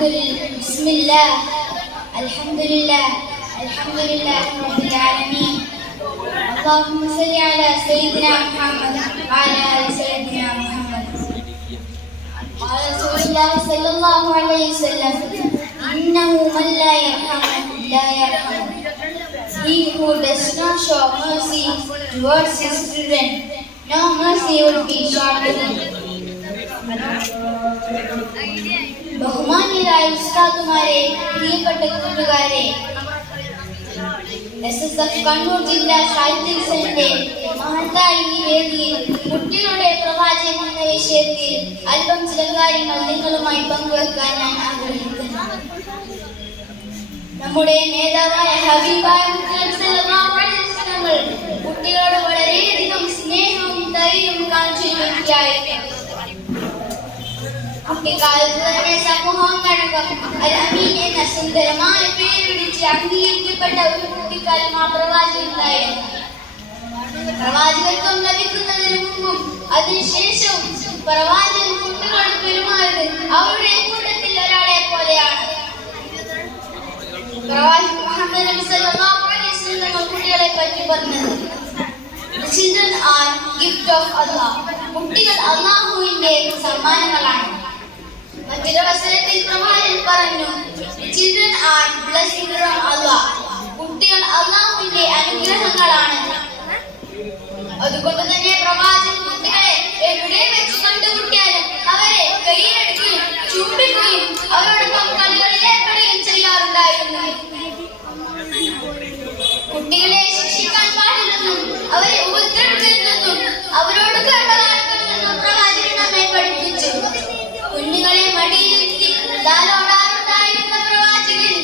بسم الله الحمد لله رب العالمين اللهم صل على سيدنا محمد وعلى آل سيدنا محمد قال رسول الله صلى الله عليه وسلم إنه من لا يرحم لا يرحم he who does not show mercy towards his children no mercy will be shown to him. ബഹുമാന്യരായ ഉസ്താദുമാരെ, പ്രിയപ്പെട്ട കൂട്ടുകാരെ, SSF Kannur ജില്ലാ സാഹിത്യ സെന്ററിന്റെ മഹത്തായ ഈ വേദിയിൽ കുട്ടികളുടെ പ്രവാചകൻ എന്ന വിഷയത്തിൽ അല്പം ചില കാര്യങ്ങൾ നിങ്ങളുമായി പങ്കുവെക്കാൻ ഞാൻ ആഗ്രഹിക്കുന്നു. നമ്മുടെ നേതാവായ ഹബീബായ തങ്ങൾ കുട്ടികളോട് വളരെയധികം സ്നേഹവും ദയയും കാണിച്ചു വ്യക്തിയായിരുന്നു. കുട്ടിക്കാലത്ത് തന്നെ സമൂഹങ്ങൾക്കും അൽ അമീൻ എന്ന സുന്ദരമായ പേര് വിളിച്ച് അംഗീകരിക്കപ്പെട്ട ഒരു കുട്ടിക്കാലം ആ പ്രവാചകനുണ്ടായിരുന്നു. പ്രവാചകത്വം ലഭിക്കുന്നതിന് മുമ്പും അതിനുശേഷവും പ്രവാചകൻ കുട്ടികളോട് പെരുമാറുന്നത് അവരുടെ കൂട്ടത്തിൽ ഒരാളെ പോലെയാണ്. പ്രവാചകൻ മുഹമ്മദ് നബി സല്ലല്ലാഹു അലൈഹി വസല്ലം കുട്ടികളെ പറ്റി പറഞ്ഞത്, children are gift of Allah. കുട്ടികൾ അല്ലാഹുവിന്റെ സമ്മാനങ്ങളാണ്. മറ്റൊരു അവസരത്തിൽ പ്രവാചകൻ പറഞ്ഞു, children are blessing from Allah. കുട്ടികൾ അല്ലാഹുവിന്റെ അനുഗ്രഹങ്ങളാണ്. അതുകൊണ്ട് തന്നെ പ്രവാചകൻ കുട്ടികളെ എവിടെ വെച്ച് കണ്ടുമുട്ടിയാലും അവരെ കൈയിലെടുക്കുകയും ചുംബിക്കുകയും അവരോടൊപ്പം കളികളിൽ ഏർപ്പെടുകയും ചെയ്യാറുണ്ടായിരുന്നു. കുട്ടികളെ ശിക്ഷിക്കാൻ പാടില്ലെന്നും അവരെ ഉപദ്രവിക്കരുതെന്നും അവരോട് കേട്ടതാണെന്നും പ്രവാചകൻ നമ്മെ പഠിപ്പിച്ചു. കുഞ്ഞുങ്ങളെ മടിയിലിരുത്തി ലാലോടാറുണ്ടായിരുന്ന പ്രവാചകൻ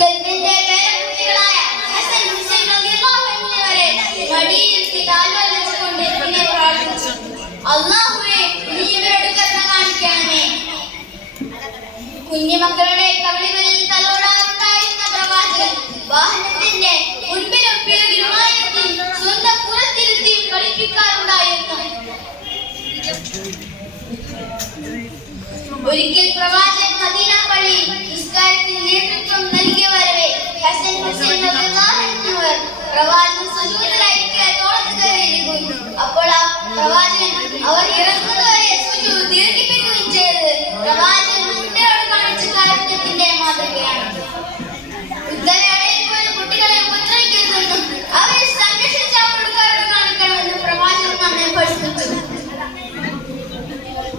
തന്റെ പേരക്കുട്ടികളായ ഹസൻ, ഹുസൈൻ റളിയല്ലാഹു അൻഹുവരെ മടിയിലിരുത്തി ലാലോലിച്ചുകൊണ്ട് ഇങ്ങനെ പ്രാർത്ഥിച്ചു, അല്ലാഹുവേ, നീ ഇവരോട് കരുണ കാണിക്കണമേ. കുഞ്ഞുമക്കളുടെ കവിളികളിൽ തലോടാറുണ്ടായിരുന്ന പ്രവാചകൻ വാഹനത്തിന്റെ മുൻപിലും പിറകിലുമായി സ്വന്തം പുറത്തിരുത്തിയും കളിപ്പിക്കാറുണ്ടായിരുന്നു. ഒരിക്കൽ പ്രവാചകൻ മദീന പള്ളിയിൽ നിസ്കാരത്തിന് നേതൃത്വം നൽകിയ വരവെ ഹസൻ, ഹുസൈൻ റളിയല്ലാഹു അൻഹുവർ പ്രവാചകൻ സുജൂദിലായിരിക്കെ തോളത്ത് കയറിയിരിക്കുന്നു. അപ്പോൾ ആ പ്രവാചകൻ അവർ ഇറങ്ങുന്നവരെ സുജൂദ് ദീർഘിപ്പിക്കുകയും ചെയ്തത് പ്രവാചകൻ കുട്ടികളോട് കാണിച്ച കാരുണ്യത്തിന്റെ മാതൃകയാണ്. കുട്ടികളെ ഉപദ്രവിക്കരുതെന്നും അവരെ സംരക്ഷിച്ച് അവരോട് കരുണ കാണിക്കണമെന്നും പ്രവാചകൻ നമ്മെ പഠിപ്പിച്ചു.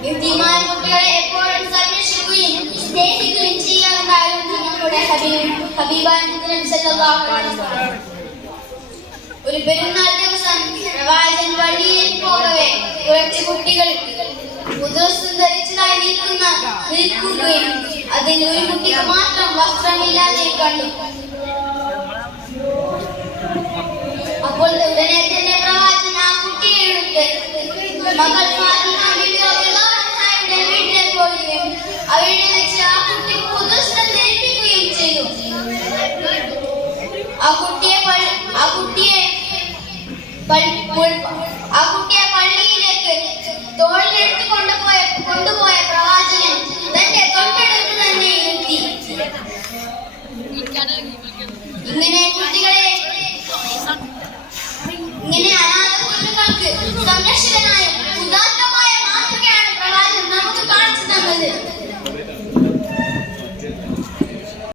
യതീമായ കുട്ടികളെ എപ്പോഴും സംരക്ഷിക്കുകയും സ്നേഹിക്കുകയും ചെയ്യാറുണ്ടായിരുന്നു നമ്മുടെ ഹബീബായ നബി സല്ലല്ലാഹു അലൈഹി വസല്ലം. ഒരു പെരുന്നാൾ ദിവസം പ്രവാചകൻ പള്ളിയിലേക്ക് പോകവേ കുറച്ച് കുട്ടികൾ പുതുവസ്ത്രം ധരിച്ചതായി നിൽക്കുകയും അതിൽ ഒരു കുട്ടിക്ക് മാത്രം വസ്ത്രമില്ലാതെ കണ്ടു. അപ്പോൾ ഉടനെ തന്നെ പ്രവാചകൻ ആ കുട്ടിയെ എടുത്ത് മകൾ വീട്ടിലേക്ക് പോവുകയും അവിടെ വെച്ച് ആ കുട്ടിക്ക് പുതുവസ്ത്രം ധരിപ്പിക്കുകയും ചെയ്തു. ആ കുട്ടിയെ പള്ളിയിലേക്ക് തോളിലെടുത്ത് കൊണ്ടുപോയ പ്രവാചകൻ തന്റെ തൊട്ടടുത്ത് തന്നെ ഇരുത്തി. ഇങ്ങനെ കുട്ടികളെ